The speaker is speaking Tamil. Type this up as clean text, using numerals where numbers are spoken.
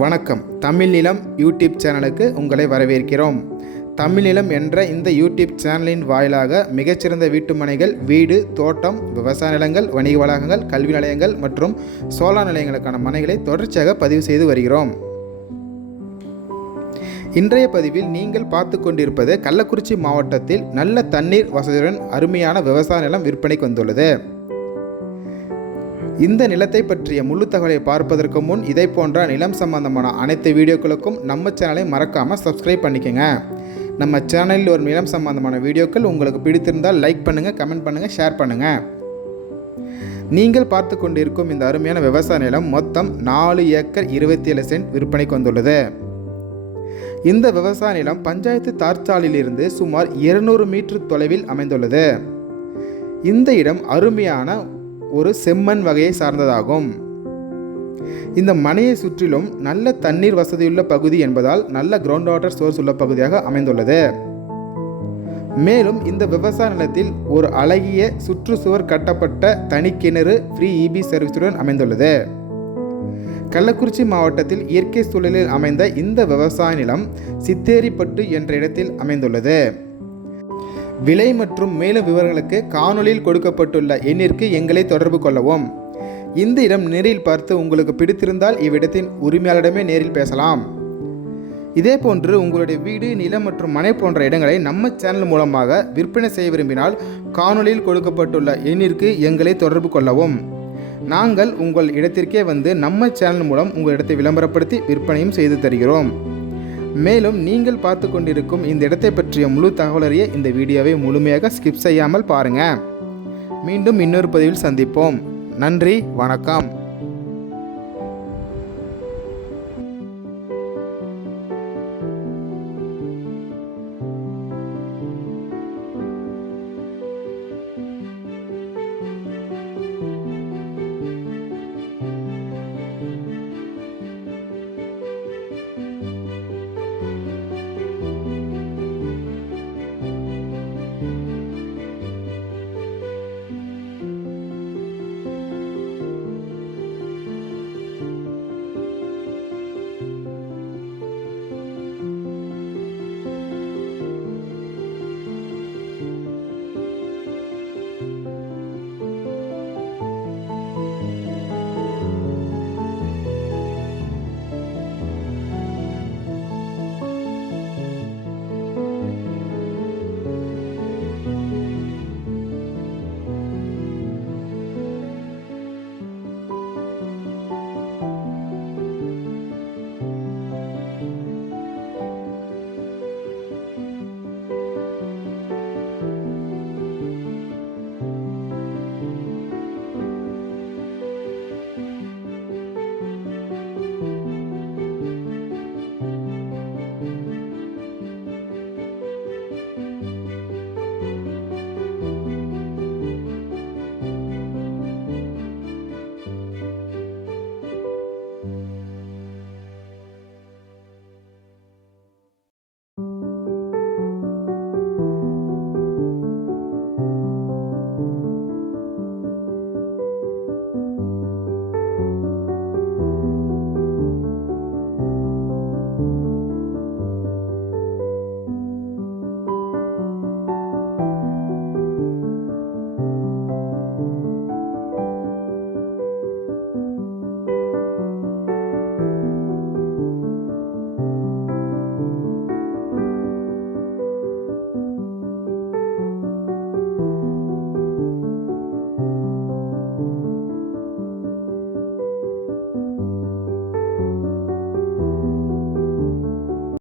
வணக்கம். தமிழ் நிலம் யூடியூப் சேனலுக்கு உங்களை வரவேற்கிறோம். தமிழ் நிலம் என்ற இந்த யூடியூப் சேனலின் வாயிலாக மிகச்சிறந்த வீட்டுமனைகள், வீடு, தோட்டம், விவசாய நிலங்கள், வணிக வளாகங்கள், கல்வி நிலையங்கள் மற்றும் சோலார் நிலையங்களுக்கான மனைகளை தொடர்ச்சியாக பதிவு செய்து வருகிறோம். இன்றைய பதிவில் நீங்கள் பார்த்து கொண்டிருப்பது கள்ளக்குறிச்சி மாவட்டத்தில் நல்ல தண்ணீர் வசதியுடன் அருமையான விவசாய நிலம் விற்பனைக்கு வந்துள்ளது. இந்த நிலத்தை பற்றிய முழு தகவலை பார்ப்பதற்கு முன் இதை போன்ற நிலம் சம்பந்தமான அனைத்து வீடியோக்களுக்கும் நம்ம சேனலை மறக்காமல் சப்ஸ்கிரைப் பண்ணிக்கோங்க. நம்ம சேனலில் ஒரு நிலம் சம்பந்தமான வீடியோக்கள் உங்களுக்கு பிடித்திருந்தால் லைக் பண்ணுங்கள், கமெண்ட் பண்ணுங்கள், ஷேர் பண்ணுங்கள். நீங்கள் பார்த்து கொண்டிருக்கும் இந்த அருமையான விவசாய நிலம் மொத்தம் 4 ஏக்கர் 27 சென்ட் விற்பனைக்கு வந்துள்ளது. இந்த விவசாய நிலம் பஞ்சாயத்து தார்ச்சாலிலிருந்து சுமார் 200 மீட்டர் தொலைவில் அமைந்துள்ளது. இந்த இடம் அருமையான ஒரு செம்மண் வகையை சார்ந்ததாகும். இந்த மனையை சுற்றிலும் நல்ல தண்ணீர் வசதியுள்ள பகுதி என்பதால் நல்ல கிரவுண்ட் வாட்டர் சோர்ஸ் உள்ள பகுதியாக அமைந்துள்ளது. மேலும் இந்த விவசாய நிலத்தில் ஒரு அழகிய சுற்றுச்சுவர் கட்டப்பட்ட தனி கிணறு ஃப்ரீ இபி சர்வீஸுடன் அமைந்துள்ளது. கள்ளக்குறிச்சி மாவட்டத்தில் இயற்கை சூழலில் அமைந்த இந்த விவசாய நிலம் சித்தேரிப்பட்டு என்ற இடத்தில் அமைந்துள்ளது. விலை மற்றும் மேலும் விவரங்களுக்கு காணொலியில் கொடுக்கப்பட்டுள்ள எண்ணிற்கு எங்களை தொடர்பு கொள்ளவும். இந்த இடம் நேரில் பார்த்து உங்களுக்கு பிடித்திருந்தால் இவ்விடத்தின் உரிமையாளரிடமே நேரில் பேசலாம். இதேபோன்று உங்களுடைய வீடு, நிலம் மற்றும் மனை போன்ற இடங்களை நம்ம சேனல் மூலமாக விற்பனை செய்ய விரும்பினால் காணொலியில் கொடுக்கப்பட்டுள்ள எண்ணிற்கு எங்களை தொடர்பு கொள்ளவும். நாங்கள் உங்கள் இடத்திற்கே வந்து நம்ம சேனல் மூலம் உங்கள் இடத்தை விளம்பரப்படுத்தி விற்பனையும் செய்து தருகிறோம். மேலும் நீங்கள் பார்த்து கொண்டிருக்கும் இந்த இடத்தை பற்றிய முழு தகவலறிய இந்த வீடியோவை முழுமையாக ஸ்கிப் செய்யாமல் பாருங்கள். மீண்டும் இன்னொரு பதிவில் சந்திப்போம். நன்றி, வணக்கம்.